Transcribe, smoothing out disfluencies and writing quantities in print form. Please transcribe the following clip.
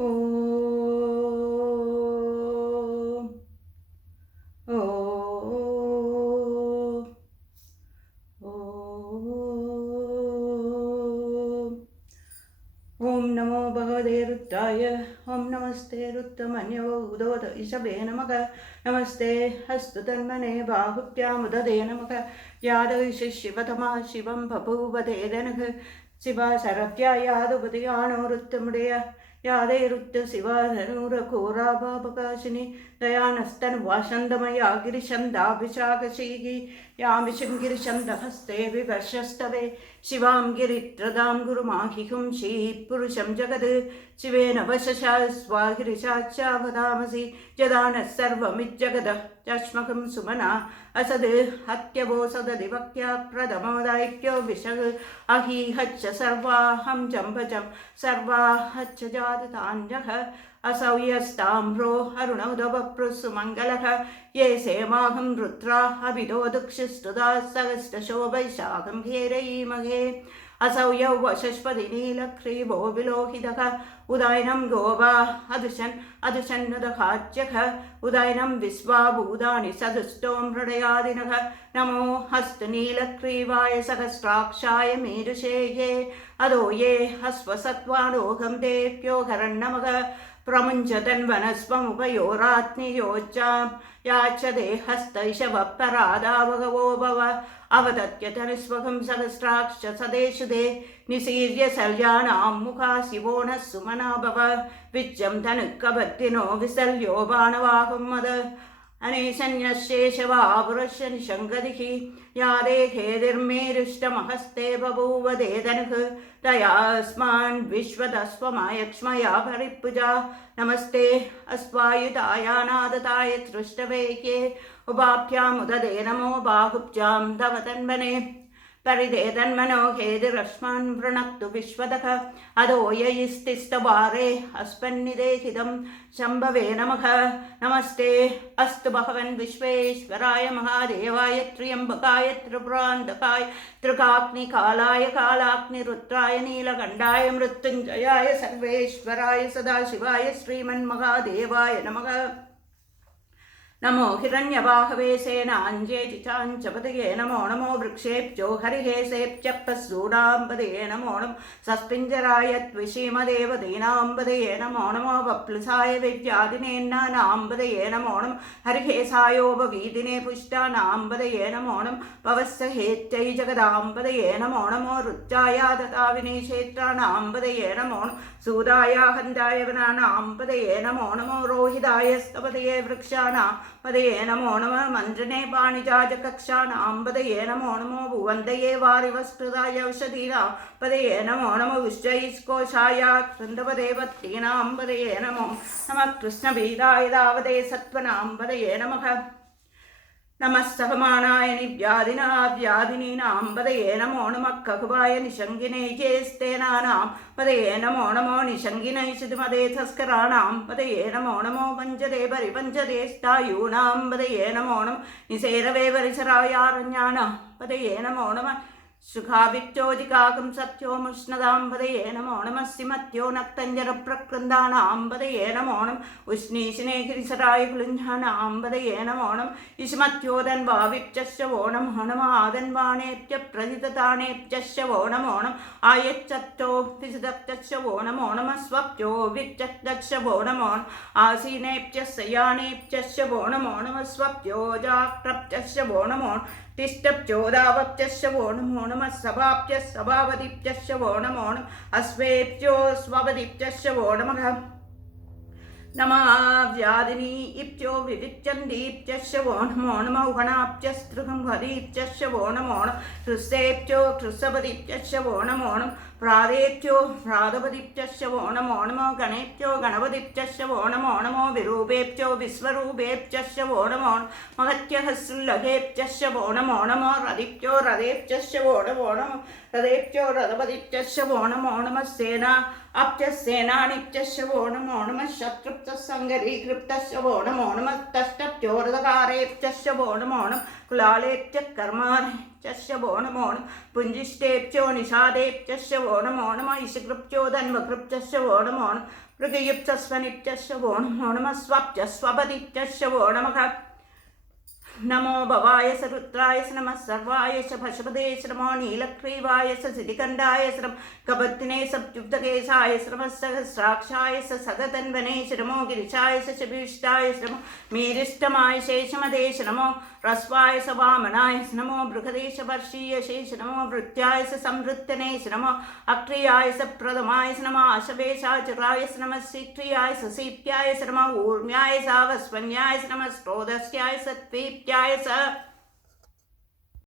ஓம் ஓம் ஓம் நமோ பகவதே ருத்ராய. ஓம் நமஸ்தே ருத்தமன்யவோ உதோத இஷபே நமக. நமஸ்தே ஹஸ்து தன்மனே பாகுப்யாமுததே நமக. யாதவிஷ சிவதமா சிவம் பபூவதேதனக. சிவா சரத்யா யாதுபதியானோ ருத்தமுடைய யாதே ருத்த சிவாதனூர கோராபாபகாசினி दयानस्तन वासंदमया गिरिशंदाभिषाकशीगी यामिषं गिरिशंदहस्ते विवर्षस्तवे शिवां गिरित्रदां गुरुमाहिहुं श्रीपुरुषं जगद् शिवेन वशशा स्वागिरिशाच्चावदामसि यदा नः सर्वमिज्जगदः चष्मकं सुमना असद् हत्यवोसददिवक्त्या प्रथमोदैक्यो विशग् अहीहच्च सर्वाहं जम्भजं सर्वाहच्च जाततान्यः असौयस्ताम्रो अरुणोदवप्रुसुमङ्गलः ये सेमाहं रुद्रा अभिदो दुक्षिस्तुदा सहस्रशोभैशाखं हेरयीमहे असौयौ वशस्पति नीलक्रीवो विलोहितः उदायनं गोवा अदुषन्नुदहाच्यः उदायनं विश्वाभूतानि सदुष्टो मृडयादिनः नमो हस्तनीलक्रीवाय सहस्राक्षाय मेरुषे ये अदो ये हस्वसत्त्वानोऽहं देव्यो हरन्नमः प्रमुञ्चतन्वनस्वमुपयोरात्नियोज्जां याचते हस्तैषवपरादावगवो भव अवदत्यतनुस्वगं सहस्राक्ष सदेषु दे निसीर्य शल्यानां मुखा शिवो नः सुमना भव विज्जं तनुकबद्धिनो विसल्यो बाणवाहं मद अनेशन्यशेषवापुरस्य निशङ्गदिः यादे हेदिर्मेरुष्टमहस्ते बभूव देदनुः तयास्मान् विश्वदस्वमायक्ष्मया परिपूजा नमस्ते अस्वायुधायानादताय तृष्टवेके उभाभ्यामुददे नमो बाहुभ्यां तव तन्मने परिदेतन्मनो हेदिरस्मान् वृणक्तु विश्वदः अदो ययिस्तिस्तवारे अस्मन्निदेहितं शम्भवे नमः नमस्ते अस्तु भगवन् विश्वेश्वराय महादेवाय त्र्यम्बकाय त्रिपुरान्तकाय त्रिकाग्निकालाय कालाग्निरुद्राय नीलकण्ठाय मृत्युञ्जयाय सर्वेश्वराय सदाशिवाय श्रीमन्महादेवाय नमः नमो हिरण्यबाहवे सेनाञ्जेति चाञ्चपतये नमो नमो वृक्षेभ्यो हरिहेसेभ्यप्पसूडाम्बदये नमो नमो सस्पिञ्जराय त्विषीमदेवदीनाम्बदये नमो नमो वप्लुसाय विद्यादिनेन्नानाम्बदये नमो नमो हरिहेसायोपवीदिने पुष्टानाम्बदये नमो नमो पवस्सहेत्यै जगदाम्बदये नमो नमो रुद्राय दताविने क्षेत्राणाम्बदये नमो नमो सूदाय हन्दाय वनानाम्बदये नमो नमो रोहिताय स्तपदये वृक्षाणां पदये नमो नमः मन्त्रणे पाणिजाजकक्षाणां पदये नमो नमो भुवन्दये वारिवस्कृताय औषधीनां पदये नमो नमो उश्चैस्कोशाय कृन्दवदेवतीनां पदये नमो नमः कृष्णबीजाय दावदे सत्त्वनां पदये नमः नमः सहमानाय निव्याधिनाव्याधिनीनां पदये नमो नमः ककुबाय निशङ्गिने येस्तेनानां पदये नमो नमो निशङ्गिनै शितिमदे तस्कराणां पदये नमो नमो वञ्जदे परिवञ्जदे स्थायूनां पदये नमो नमो निसेरवे परिसरायारण्यानां पदये नमो नमः सुखाभिच्चोदिकाकं सत्योमुष्णदां पदये नमो नमः सिमत्यो नक्तञ्जरप्रकृन्दानां पदये नमो नमः उष्णीशिने गिरिसराय कुलुञ्जानां पदये नमो नमः इष्मत्योदन्वाविप्यश्च वो नमो नमः आदन्वानेभ्य प्रदिततानेभ्यश्च वो नमो नमः आयच्चत्तो विसदप्तश्च वो नमो नमः स्वप्यो विच्चत्तश्च वो नमो आसीनेभ्यः शयानेभ्यश्च वो नमो नमः स्वप्यो जाक्रप्तश्च वो नमो तिष्ठप्योदावप्यश्च वो नमो नमः सभाप्यः सभावदिप्यश्च वो नमो नमः अश्वेभ्यो स्ववदिप्यश्च वो नमः नमः व्याधिनी इप्यो विविच्यन्दीप्यश्च वो नमो नमः उगणाप्यस्त्रुगं हरीप्यश्च वो नमो नमः हृस्तेभ्यो हृस्सपदिप्यश्च वो नमो नमः प्रादेभ्यो प्रादपदिप्यश्च वो नमो नमो गणेभ्यो गणपदिप्यश्च वो नमो नमो विरूपेभ्यो विश्वरूपेभ्यश्च वो नमो महत्यः सुल्लभेभ्यश्च वो नमो नमो रदिभ्यो रथेभ्यश्च वो नमो नमो रथेभ्यो रथपदिभ्यश्च वो नमो नमः सेना अप्यसेनानिभ्यश्च वो नमो नमः शत्रुभ्यः सङ्गरीकृप्तश्च वो नमो नमः तष्टभ्यो रथकारेभ्यश्च वो नमो नमः कुलालेभ्यः कर्माणि चस्य वो नमो नमः पुञ्जिष्टेभ्यो निषादेभ्यस्य वो नमो नमः ईशकृभ्यो धन्वकृभ्यस्य वो नमो नमः मृगयुप्तस्वनिभ्यस्य वो नमो नमः स्वप्यस्वपदिभ्यस्य वो नमः नमो भवाय स रुद्राय स नमः सर्वाय स पशुपते स नमो नीलग्रीवाय स सिद्धिकण्ठाय स नमः कबत्तिने सप्तयुक्तकेशाय स नमः सहस्राक्षाय स सगतन्वने स नमो गिरिशाय स शभीष्टाय स नमो मीरिष्टमाय शेषमदे स नमो रस्वाय स वामनाय स नमो बृहदेश वर्षीय शेष नमो वृत्याय स संवृत्तने स नमो अक्रियाय स प्रथमाय स नमः आशवेशाचुराय स नमः सीक्रियाय स सीप्याय स नमः ऊर्म्याय स वस्वन्याय स नमः स्रोदस्याय स त्वीप्याय स